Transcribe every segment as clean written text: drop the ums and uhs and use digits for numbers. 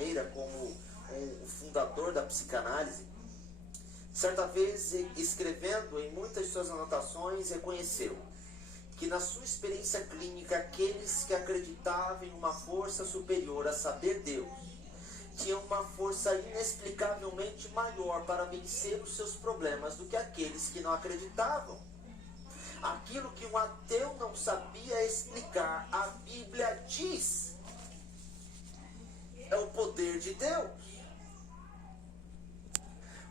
carreira como o fundador da psicanálise, certa vez, escrevendo em muitas de suas anotações, reconheceu que na sua experiência clínica, aqueles que acreditavam em uma força superior, a saber, Deus, tinham uma força inexplicavelmente maior para vencer os seus problemas do que aqueles que não acreditavam. Aquilo que um ateu não sabia explicar, a Bíblia diz, é o poder de Deus.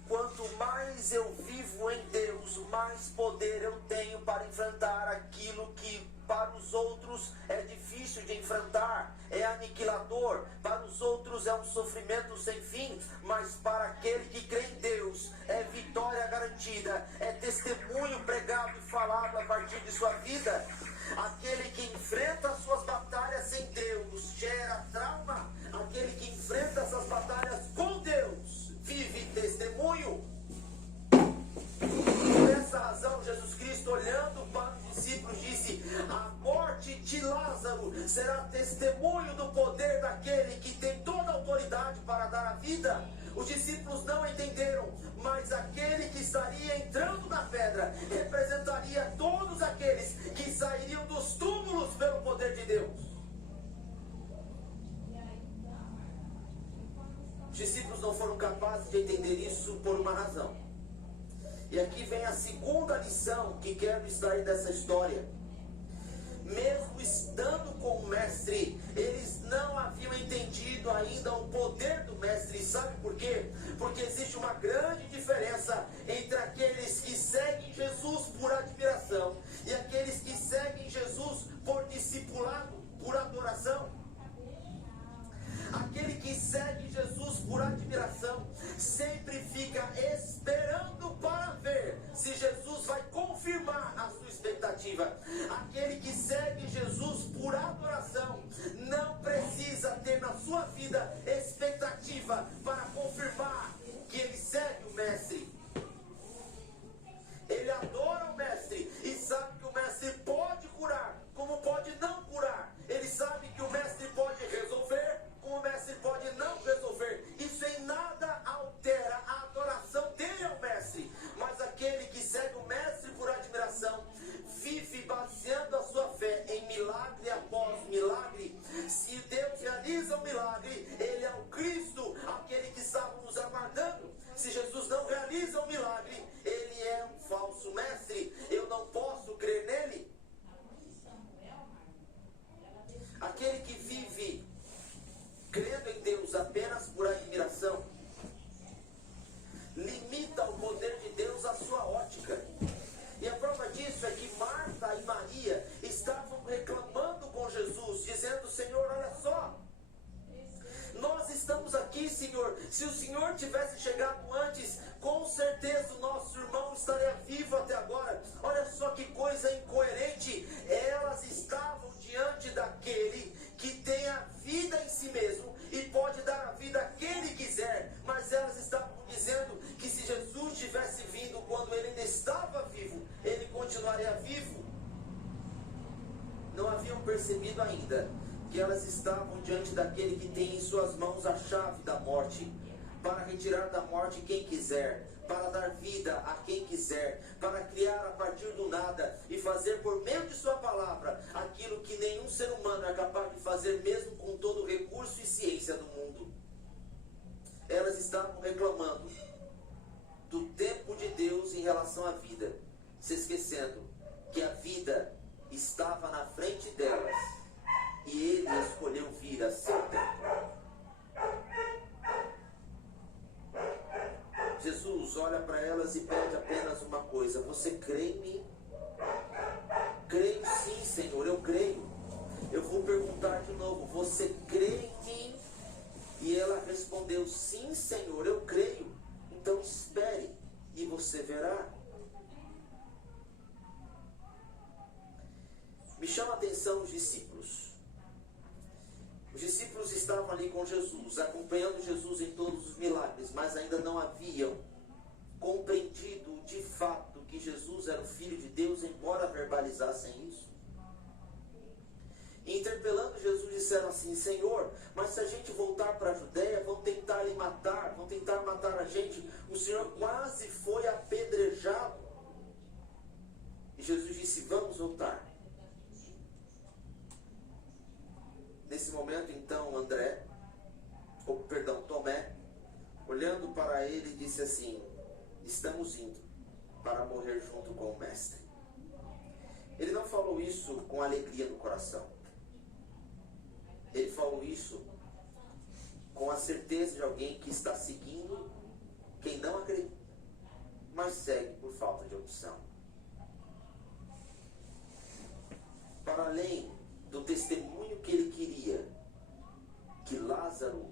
Quanto mais eu vivo em Deus, mais poder eu tenho para enfrentar aquilo que para os outros é difícil de enfrentar, é aniquilador, para os outros é um sofrimento sem fim, mas para aquele que crê em Deus, é vitória garantida, é testemunho pregado e falado a partir de sua vida. Aquele que enfrenta as suas batalhas em Deus gera trauma, aquele que enfrenta essas batalhas com Deus vive testemunho. Por essa razão, Jesus Cristo, olhando para os discípulos, disse: a morte de Lázaro será testemunho do poder daquele que tem toda a autoridade para dar a vida. Os discípulos não entenderam, mas aquele que estaria entrando na pedra representaria todos aqueles que sairiam dos túmulos pelo poder de Deus. Os discípulos não foram capazes de entender isso por uma razão. E aqui vem a segunda lição que quero extrair dessa história. Mesmo estando com o mestre, eles não haviam entendido ainda o poder do mestre. E sabe por quê? Porque existe uma grande diferença entre aqueles que seguem Jesus por admiração e aqueles que seguem Jesus por discipulado, por adoração. Aquele que segue Jesus por admiração sempre fica esperando para ver se Jesus vai confirmar a sua expectativa. Aquele que segue Jesus por adoração não precisa ter na sua vida expectativa para confirmar que ele segue o mestre. Ele adora o mestre e sabe que o mestre pode curar, como pode não curar. Ele sabe que o mestre pode resolver, como o mestre pode não resolver. Isso em nada altera a adoração dele ao mestre. Mas aquele que segue o mestre por admiração vive baseando a sua fé em milagre após milagre. Se Deus realiza um milagre, ele é o Cristo, aquele que estávamos aguardando. Se Jesus não realiza um milagre, ele é um falso mestre. Eu não posso crer nele. Aquele que vive crendo em Deus apenas por admiração limita o poder de Deus à sua ótica. E a prova disso é que Marta e Maria estavam reclamando com Jesus, dizendo: Senhor, olha só, nós estamos aqui, Senhor. Se o Senhor tivesse chegado antes, com certeza o nosso irmão estaria vivo até agora. Olha só que coisa incoerente. Elas estavam diante daquele que tem a vida em si mesmo e pode dar a vida a quem ele quiser, mas elas estavam dizendo que se Jesus tivesse vindo quando ele ainda estava vivo, ele continuaria vivo. Não haviam percebido ainda que elas estavam diante daquele que tem em suas mãos a chave da morte, para retirar da morte quem quiser, para dar vida a quem quiser, para criar a partir do nada e fazer por meio de sua palavra aquilo que nenhum ser humano é capaz de fazer, mesmo com todo o recurso e ciência do mundo. Elas estavam reclamando do tempo de Deus em relação à vida, se esquecendo que a vida estava na frente delas e ele escolheu vir a seu tempo. Jesus olha para elas e pede apenas uma coisa: você crê em mim? Creio sim, Senhor, eu creio. Eu vou perguntar de novo: você crê em mim? E ela respondeu: sim, Senhor, eu creio. Então espere e você verá. Me chama a atenção os discípulos. Os discípulos estavam ali com Jesus, acompanhando Jesus em todos os milagres, mas ainda não haviam compreendido de fato que Jesus era o Filho de Deus, embora verbalizassem isso. E interpelando Jesus, disseram assim: Senhor, mas se a gente voltar para a Judéia, tentar matar a gente. O Senhor quase foi apedrejado. E Jesus disse: vamos voltar. Nesse momento, então, Tomé, olhando para ele, disse assim: estamos indo para morrer junto com o Mestre. Ele não falou isso com alegria no coração. Ele falou isso com a certeza de alguém que está seguindo quem não acredita, mas segue por falta de opção. Para além do testemunho que ele queria que Lázaro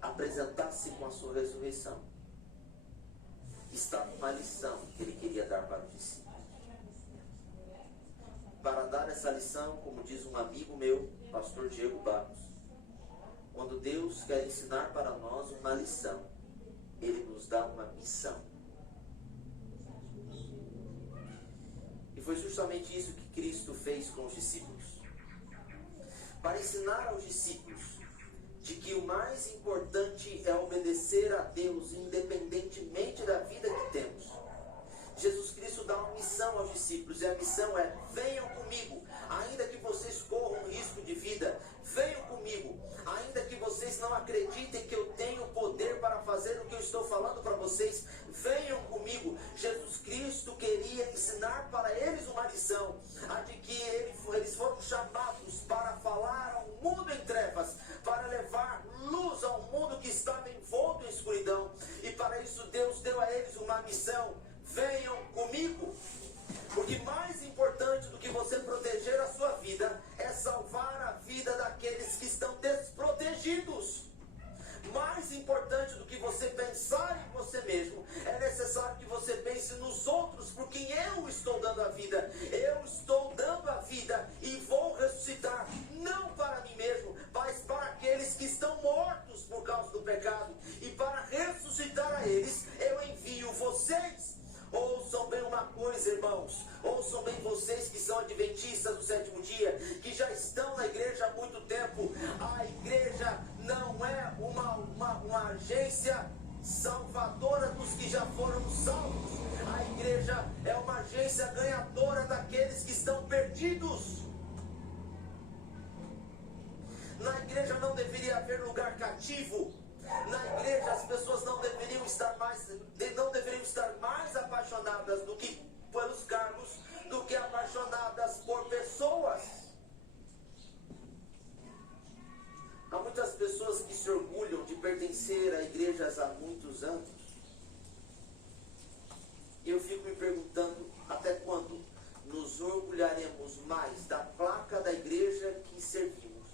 apresentasse com a sua ressurreição, estava uma lição que ele queria dar para os discípulos. Para dar essa lição, como diz um amigo meu, pastor Diego Barros, quando Deus quer ensinar para nós uma lição, Ele nos dá uma missão. E foi justamente isso que Cristo fez com os discípulos. Para ensinar aos discípulos de que o mais importante é obedecer a Deus, independentemente da vida que temos. Jesus Cristo dá uma missão aos discípulos, e a missão é: venham comigo, ainda que vocês corram risco de vida, venham comigo, ainda que vocês não acreditem que eu tenho poder para fazer o que eu estou falando para vocês, venham comigo. Jesus Cristo queria ensinar para eles uma lição, a de que eles foram chamados para falar ao mundo em trevas, para levar luz ao mundo que estava envolto em escuridão, e para isso Deus deu a eles uma missão: venham comigo. Porque mais importante do que você proteger a sua vida é salvar a vida daqueles que estão desprotegidos. Mais importante do que você pensar em você mesmo, é necessário que você pense nos outros, por quem eu estou dando a vida. Eu estou dando a vida e vou ressuscitar, não para mim mesmo, mas para aqueles que estão mortos por causa do pecado. E para ressuscitar a eles, eu envio vocês. Ouçam bem uma coisa, irmãos. Ouçam bem vocês que são adventistas do sétimo dia, que já estão na igreja há muito tempo. A igreja não é uma agência salvadora dos que já foram salvos. A igreja é uma agência ganhadora daqueles que estão perdidos. Na igreja não deveria haver lugar cativo. Na igreja as pessoas não deveriam estar mais apaixonadas do que pelos cargos, do que apaixonadas por pessoas. Há muitas pessoas que se orgulham de pertencer a igrejas há muitos anos. E eu fico me perguntando: até quando nos orgulharemos mais da placa da igreja que servimos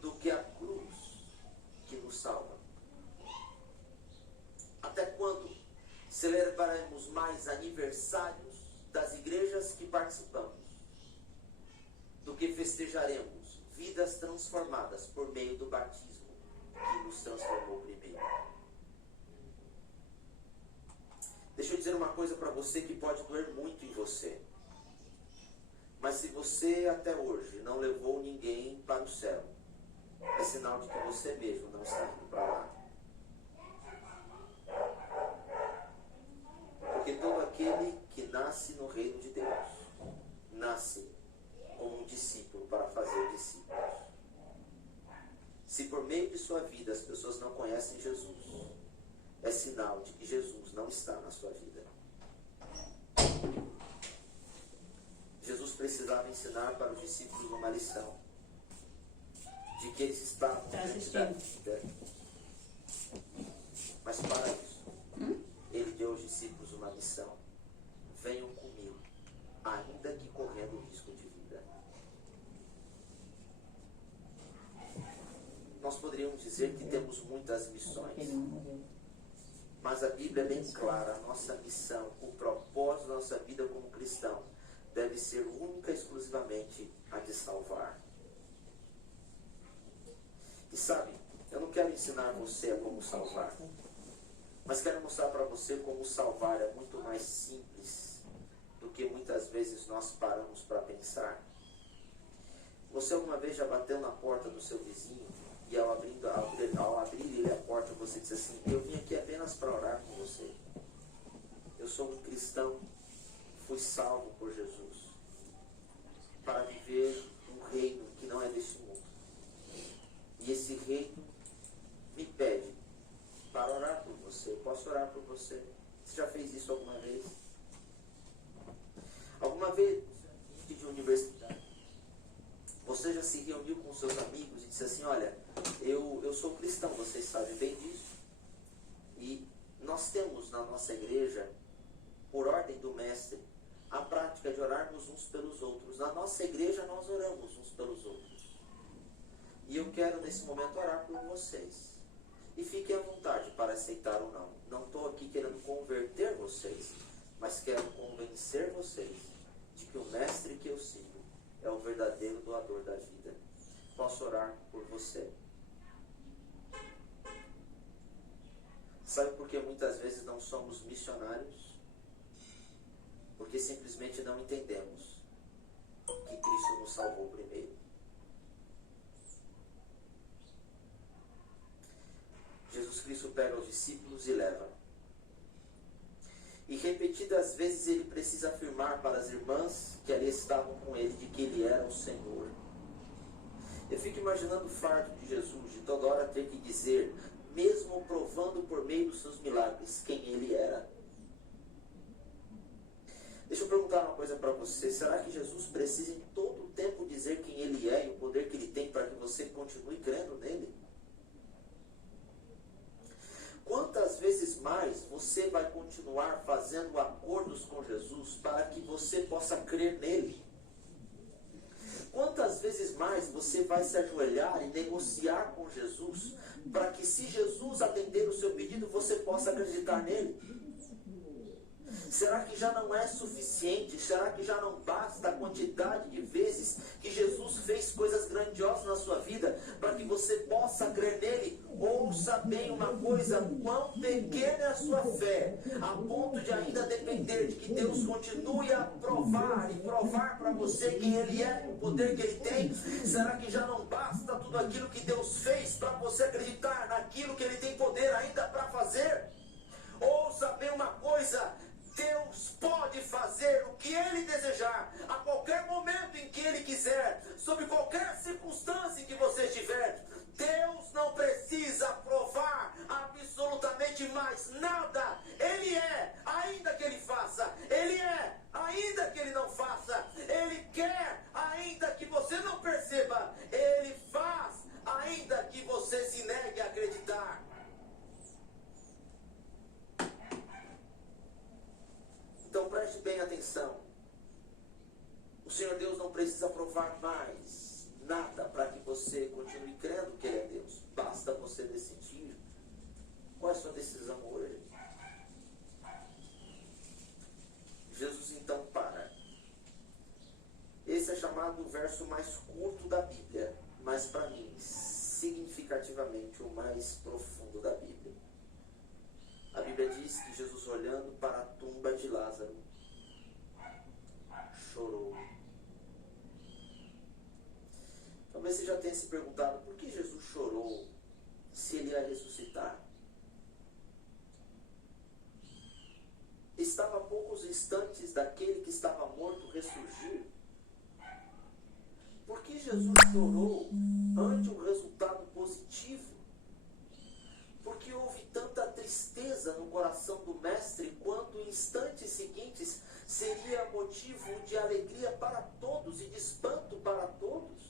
do que a cruz que nos salva? Até quando celebraremos mais aniversários das igrejas que participamos do que festejaremos vidas transformadas por meio do batismo que nos transformou primeiro? Deixa eu dizer uma coisa para você que pode doer muito em você. Mas se você até hoje não levou ninguém para o céu, é sinal de que você mesmo não está indo para lá. Porque todo aquele que nasce no reino de Deus, nasce como um discípulo para fazer discípulos. Se por meio de sua vida as pessoas não conhecem Jesus, é sinal de que Jesus não está na sua vida. Jesus precisava ensinar para os discípulos uma lição, de que eles estavam diante da vida. Mas para isso, ele deu aos discípulos uma missão: venham comigo, ainda que correndo risco de vida. Nós poderíamos dizer que temos muitas missões, mas a Bíblia é bem clara: a nossa missão, o propósito da nossa vida como cristão, deve ser única e exclusivamente a de salvar. E sabe, eu não quero ensinar você a como salvar, mas quero mostrar para você como salvar é muito mais simples do que muitas vezes nós paramos para pensar. Você alguma vez já bateu na porta do seu vizinho e ao abrir ele a porta você disse assim: orar por você. Você já fez isso alguma vez? Alguma vez, de universidade, você já se reuniu com seus amigos e disse assim, olha, eu sou cristão, vocês sabem bem disso. E nós temos na nossa igreja, por ordem do mestre, a prática de orarmos uns pelos outros. Na nossa igreja nós oramos uns pelos outros. E eu quero nesse momento orar por vocês. E fiquem à vontade para aceitar ou não. Não estou aqui querendo converter vocês, mas quero convencer vocês de que o mestre que eu sigo é o verdadeiro doador da vida. Posso orar por você? Sabe por que muitas vezes não somos missionários? Porque simplesmente não entendemos que Cristo nos salvou primeiro. Jesus Cristo pega os discípulos e leva. E repetidas vezes ele precisa afirmar para as irmãs que ali estavam com ele de que ele era o Senhor. Eu fico imaginando o fardo de Jesus de toda hora ter que dizer, mesmo provando por meio dos seus milagres, quem ele era. Deixa eu perguntar uma coisa para você. Será que Jesus precisa em todo o tempo dizer quem ele é e o poder que ele tem para que você continue crendo nele? Quantas vezes mais você vai continuar fazendo acordos com Jesus para que você possa crer nele? Quantas vezes mais você vai se ajoelhar e negociar com Jesus para que, se Jesus atender o seu pedido, você possa acreditar nele? Será que já não é suficiente? Será que já não basta a quantidade de vezes que Jesus fez coisas grandiosas na sua vida para que você possa crer nele? Ouça bem uma coisa, quão pequena é a sua fé, a ponto de ainda depender de que Deus continue a provar e provar para você quem ele é e o poder que ele tem. Será que já não basta tudo aquilo que Deus fez para você acreditar naquilo que ele tem poder ainda para fazer? Ouça bem uma coisa, Deus pode fazer o que ele desejar, a qualquer momento em que ele quiser, sob qualquer circunstância em que você estiver. Deus não precisa provar absolutamente mais nada. Ele é, ainda que ele faça. Ele é, ainda que ele não faça. Ele quer, ainda que você não perceba. Ele faz, ainda que você se negue a acreditar. Então preste bem atenção. O Senhor Deus não precisa provar mais nada para que você continue crendo que ele é Deus. Basta você decidir. Qual é a sua decisão hoje? Jesus então para. Esse é chamado o verso mais curto da Bíblia, mas para mim, significativamente, o mais profundo da Bíblia. A Bíblia diz que Jesus, olhando para a tumba de Lázaro, chorou. Talvez você já tenha se perguntado por que Jesus chorou se ele ia ressuscitar. Estava a poucos instantes daquele que estava morto ressurgir. Por que Jesus chorou ante um resultado positivo? Porque houve tanta tristeza no coração do mestre, quanto em instantes seguintes seria motivo de alegria para todos e de espanto para todos.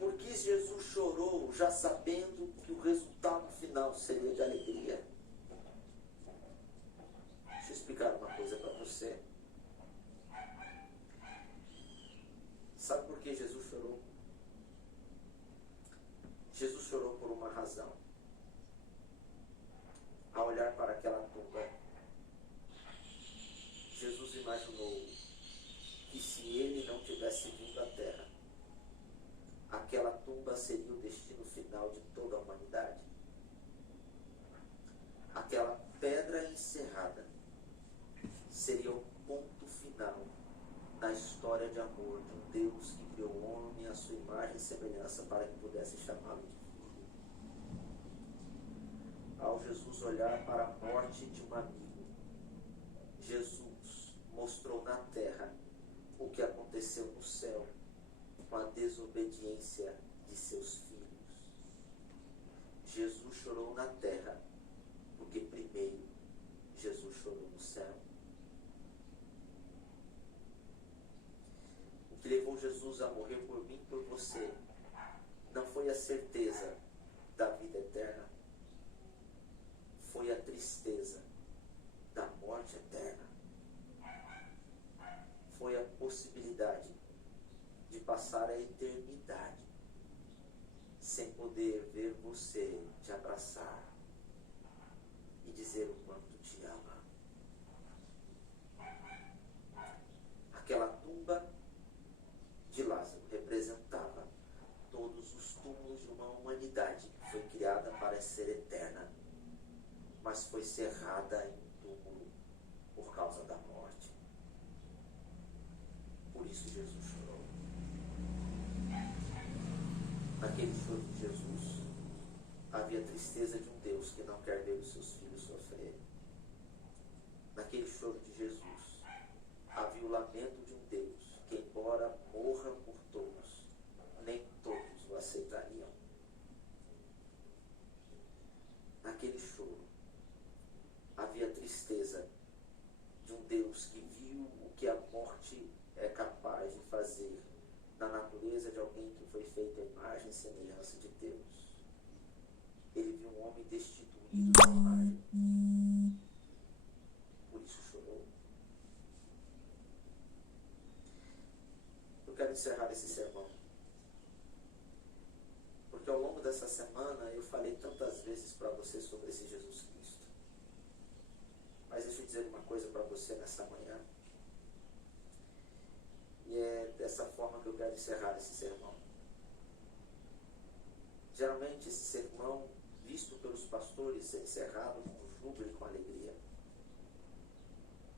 Porque Jesus chorou já sabendo que o resultado final seria de alegria. Deixa eu explicar uma coisa para você. Sabe por que Jesus chorou? Jesus chorou por uma razão. Ao olhar para aquela tumba, Jesus imaginou que se ele não tivesse vindo à terra, aquela tumba seria o destino final de toda a humanidade. Aquela pedra encerrada seria o ponto final na história de amor de um Deus que criou o homem à sua imagem e semelhança para que pudesse chamá-lo de filho. Ao Jesus olhar para a morte de um amigo, Jesus mostrou na terra o que aconteceu no céu com a desobediência de seus filhos. Jesus chorou na terra porque primeiro Jesus chorou no céu. O que levou Jesus a morrer por mim e por você não foi a certeza da vida eterna, foi a tristeza da morte eterna. Foi a possibilidade de passar a eternidade sem poder ver você te abraçar e dizer o quanto te ama. Aquela tumba de Lázaro representava todos os túmulos de uma humanidade que foi criada para ser eterna, mas foi cerrada em um túmulo por causa da morte. Por isso Jesus chorou. Naquele choro de Jesus havia a tristeza de um Deus que não quer ver os seus filhos sofrerem. Naquele choro de Jesus havia o lamento de um Deus que, embora morra por todos, nem todos o aceitariam. Naquele choro havia a tristeza de um Deus que viu o que a morte é capaz de fazer na natureza de alguém que foi feito à imagem e semelhança de Deus. Ele viu um homem destituído da imagem. Por isso chorou. Eu quero encerrar esse sermão, porque ao longo dessa semana eu falei tantas vezes para você sobre esse Jesus Cristo. Mas deixa eu dizer uma coisa para você nessa manhã. E é dessa forma que eu quero encerrar esse sermão. Geralmente esse sermão, visto pelos pastores, é encerrado com júbilo e com alegria.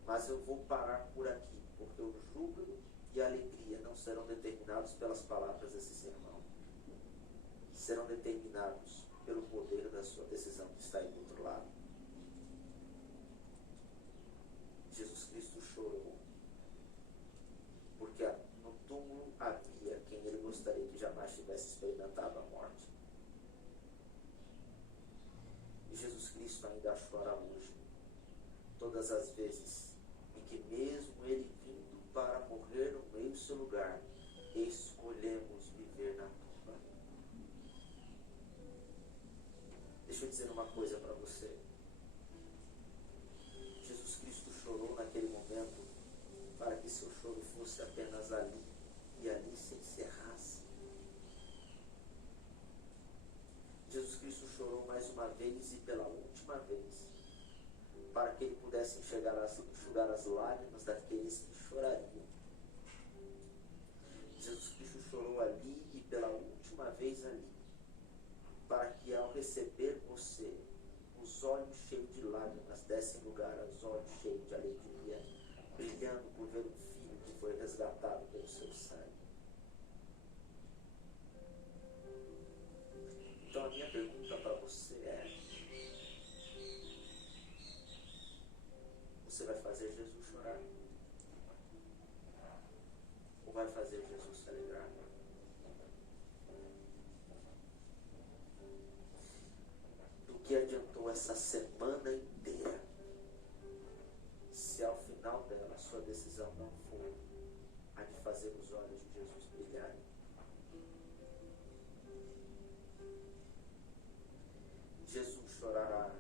Mas eu vou parar por aqui, porque o júbilo e a alegria não serão determinados pelas palavras desse sermão. Serão determinados pelo poder da sua decisão que está aí do outro lado. Jesus Cristo chorou, porque no túmulo havia quem ele gostaria que jamais tivesse experimentado a morte. E Jesus Cristo ainda chora hoje, todas as vezes em que mesmo ele vindo para morrer no meio do seu lugar, escolhemos viver na tumba. Deixa eu dizer uma coisa para você. Jesus Cristo chorou naquele momento para que seu choro fosse apenas ali e ali se encerrasse. Jesus Cristo chorou mais uma vez e pela última vez, para que ele pudesse enxugar as lágrimas daqueles que chorariam. Jesus Cristo chorou ali e pela última vez ali, para que ao receber você, os olhos cheios de lágrimas dessem lugar aos olhos cheios de alegria, brilhando por ver um filho que foi resgatado pelo seu sangue. Então a minha pergunta para você é: você vai fazer Jesus chorar? Ou vai fazer Jesus se alegrar? Do que adiantou essa semana inteira, se ao final dela a sua decisão não for a de fazer os olhos de Jesus brilharem? Jesus chorará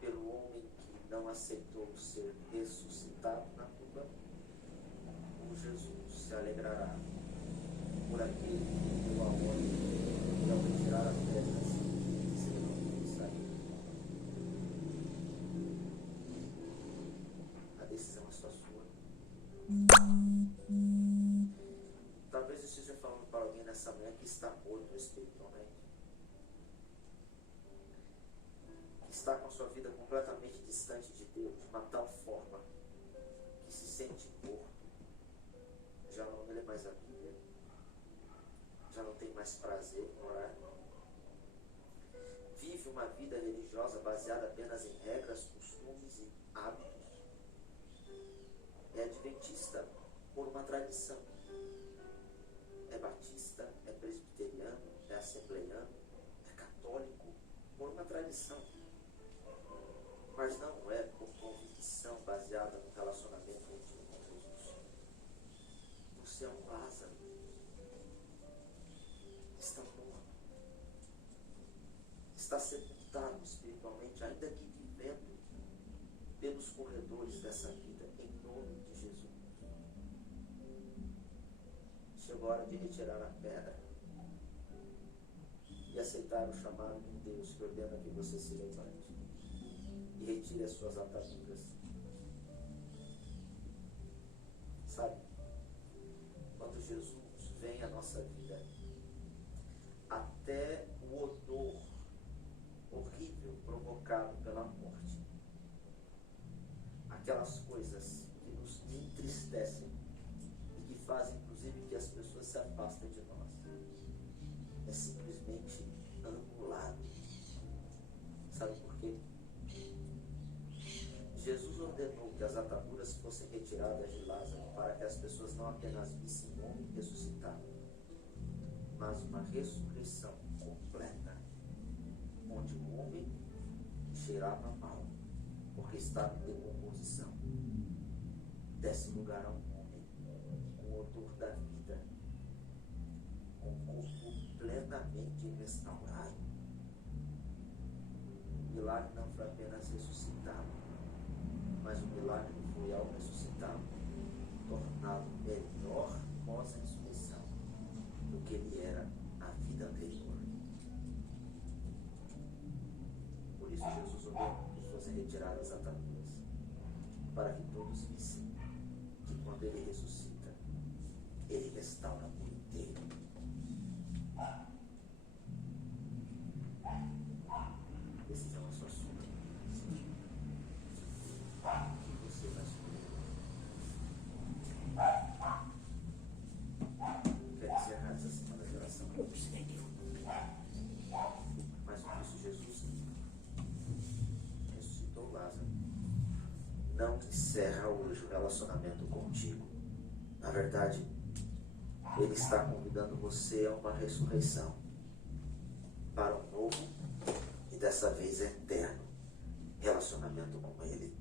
pelo homem que não aceitou ser ressuscitado na tumba, ou Jesus se alegrará por aquele que deu a ordem de ao retirar as pedras serão sair? A decisão é só sua. Talvez eu esteja falando para alguém nessa manhã que está morto espiritualmente, que está com a sua vida completamente distante de Deus, de uma tal forma que se sente morto, já não lê mais a Bíblia, já não tem mais prazer em orar, vive uma vida religiosa baseada apenas em regras, costumes e hábitos, é adventista por uma tradição, é batista, é presbiteriano, é assembleiano, é católico por uma tradição, mas não é você é um Lázaro. Está morto. Está sepultado espiritualmente, ainda que vivendo pelos corredores dessa vida, em nome de Jesus. Chegou a hora de retirar a pedra e aceitar o chamado de Deus que ordena que você se levante e retire as suas ataduras. Sabe, quando Jesus vem à nossa vida, até o odor horrível provocado pela morte, aquelas coisas que nos entristecem e que fazem inclusive que as pessoas se afastem de nós, é simplesmente anulado. Sabe por quê? Jesus ordenou que as ataduras fossem retiradas de Lázaro para que as pessoas não apenas vissem um homem ressuscitado, mas uma ressurreição completa, onde o homem cheirava mal, porque estava em decomposição. Desse lugar a um homem com o odor da vida, com o corpo plenamente restaurado. O milagre não foi apenas ressuscitado, mas o milagre foi, ao ressuscitado, torná-lo melhor pós a ressurreição do que ele era a vida anterior. Por isso Jesus ordenou que fossem retiradas as ataduras, para que todos vissem que quando ele ressuscita, ele restaura por inteiro. Decisão é só sua. O que você vai escolher? Quero encerrar essa semana de oração. Mas o Cristo Jesus ressuscitou Lázaro. Não encerra hoje o relacionamento contigo. Na verdade, ele está convidando você a uma ressurreição, para um novo e dessa vez eterno relacionamento com ele.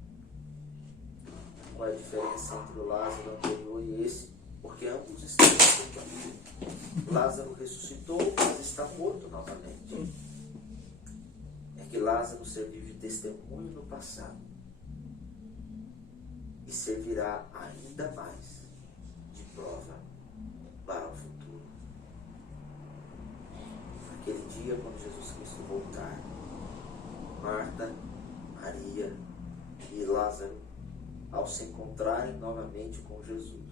Qual é a diferença entre o Lázaro anterior e esse? Porque ambos estão ressuscitando. Lázaro ressuscitou, mas está morto novamente. É que Lázaro serviu de testemunho no passado e servirá ainda mais de prova para o futuro. Naquele dia, quando Jesus Cristo voltar, Marta, Maria e Lázaro, ao se encontrarem novamente com Jesus,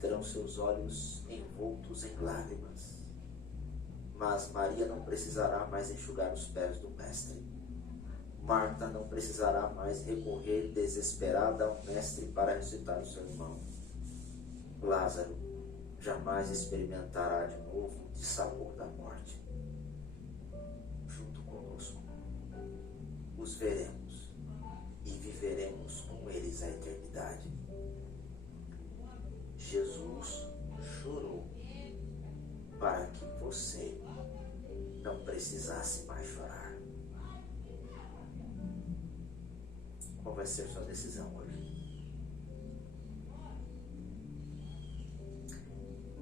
terão seus olhos envoltos em lágrimas. Mas Maria não precisará mais enxugar os pés do Mestre. Marta não precisará mais recorrer desesperada ao Mestre para ressuscitar o seu irmão. Lázaro jamais experimentará de novo o dissabor da morte. Junto conosco, os veremos e viveremos com eles a eternidade. Jesus chorou para que você não precisasse mais chorar. Qual vai ser sua decisão hoje?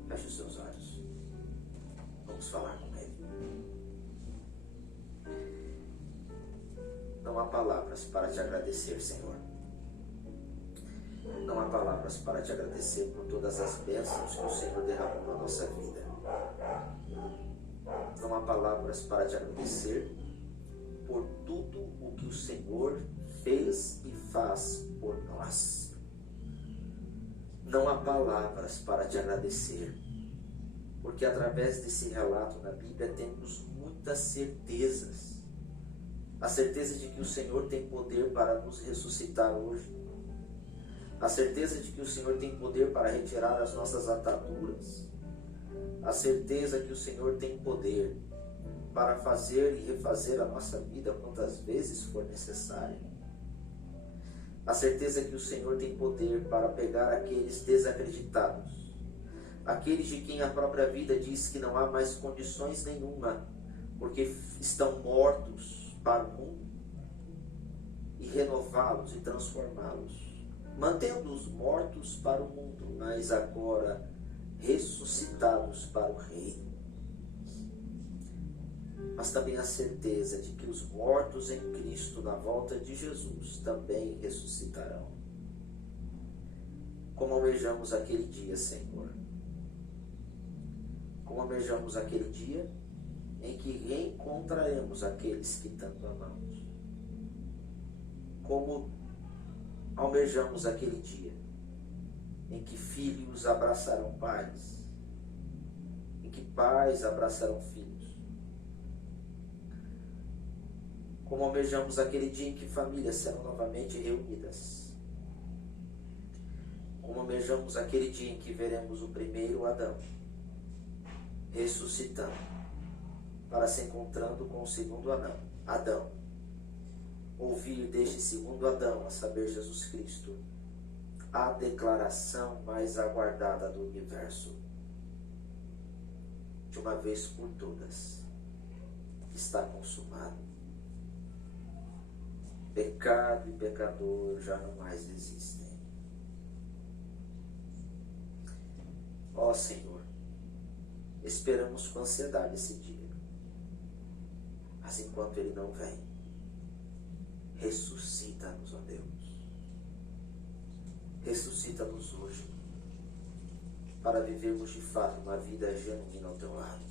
Feche os seus olhos. Vamos falar com ele. Não há palavras para te agradecer, Senhor. Não há palavras para te agradecer por todas as bênçãos que o Senhor derramou na nossa vida. Não há palavras para te agradecer por tudo o que o Senhor fez e faz por nós. Não há palavras para te agradecer, porque através desse relato na Bíblia temos muitas certezas. A certeza de que o Senhor tem poder para nos ressuscitar hoje. A certeza de que o Senhor tem poder para retirar as nossas ataduras. A certeza que o Senhor tem poder para fazer e refazer a nossa vida quantas vezes for necessário. A certeza que o Senhor tem poder para pegar aqueles desacreditados, aqueles de quem a própria vida diz que não há mais condições nenhuma, porque estão mortos para o mundo, e renová-los e transformá-los mantendo-os mortos para o mundo, mas agora ressuscitados para o reino. Mas também a certeza de que os mortos em Cristo na volta de Jesus também ressuscitarão. Como almejamos aquele dia, Senhor. Como almejamos aquele dia em que reencontraremos aqueles que tanto amamos. Como almejamos aquele dia em que filhos abraçarão pais, em que pais abraçarão filhos. Como almejamos aquele dia em que famílias serão novamente reunidas. Como almejamos aquele dia em que veremos o primeiro Adão ressuscitando para se encontrando com o segundo Adão. Ouvir deste segundo Adão, a saber, Jesus Cristo, a declaração mais aguardada do universo. De uma vez por todas, está consumado. Pecado e pecador já não mais existem. Ó Senhor, esperamos com ansiedade esse dia. Mas enquanto ele não vem, ressuscita-nos, ó Deus. Ressuscita-nos hoje, para vivermos de fato uma vida genuína ao teu lado.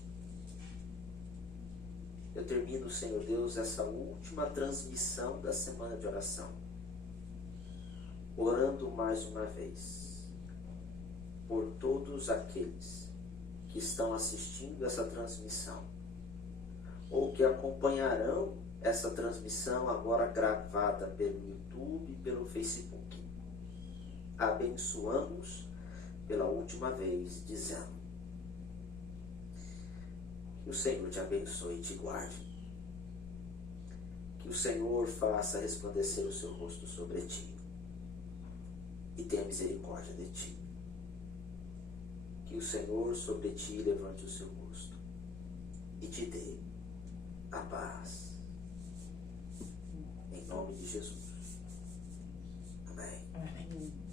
Eu termino, Senhor Deus, essa última transmissão da semana de oração, orando mais uma vez por todos aqueles que estão assistindo essa transmissão ou que acompanharão essa transmissão agora gravada pelo YouTube e pelo Facebook. Abençoamos pela última vez, dizendo: que o Senhor te abençoe e te guarde. Que o Senhor faça resplandecer o seu rosto sobre ti e tenha misericórdia de ti. Que o Senhor sobre ti levante o seu rosto e te dê a paz. Em nome de Jesus. Amém. Amém.